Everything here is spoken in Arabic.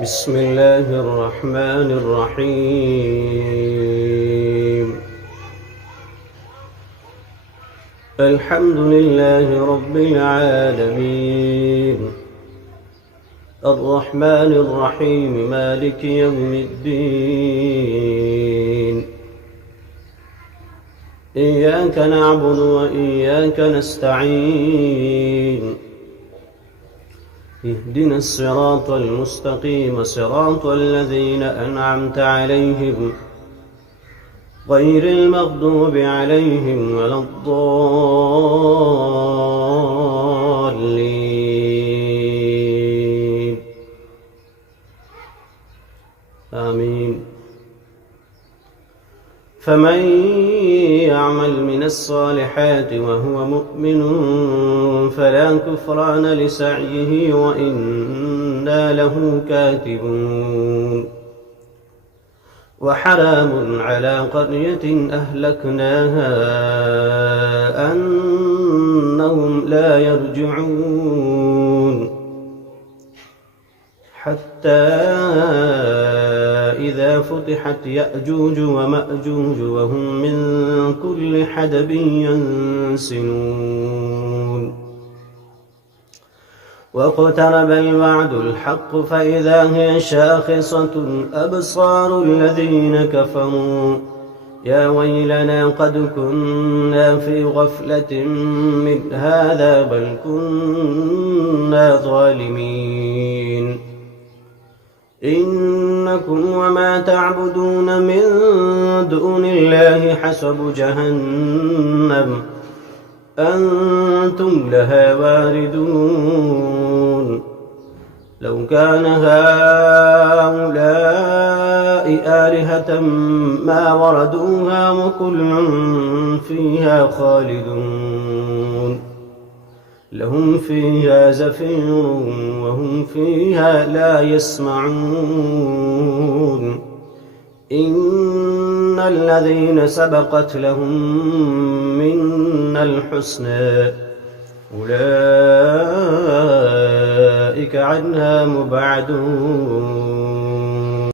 بسم الله الرحمن الرحيم. الحمد لله رب العالمين، الرحمن الرحيم، مالك يوم الدين. إياك نعبد وإياك نستعين، اهدنا الصراط المستقيم، صراط الذين أنعمت عليهم غير المغضوب عليهم ولا الضالين، آمين. فمن يعمل من الصالحات وهو مؤمن فلا كفران لسعيه وإنا له كاتبون. وحرام على قرية أهلكناها أنهم لا يرجعون حتى إذا فتحت يأجوج ومأجوج وهم من كل حدب ينسلون. واقترب الوعد الحق فإذا هي شاخصة أبصار الذين كفروا يا ويلنا قد كنا في غفلة من هذا بل كنا ظالمين. إنكم وما تعبدون من دون الله حسب جهنم أنتم لها واردون. لو كان هؤلاء آلهة ما وردوها وكل فيها خالدون. لهم فيها زفير وهم فيها لا يسمعون. إن الذين سبقت لهم منا الحسنى أولئك عنها مبعدون.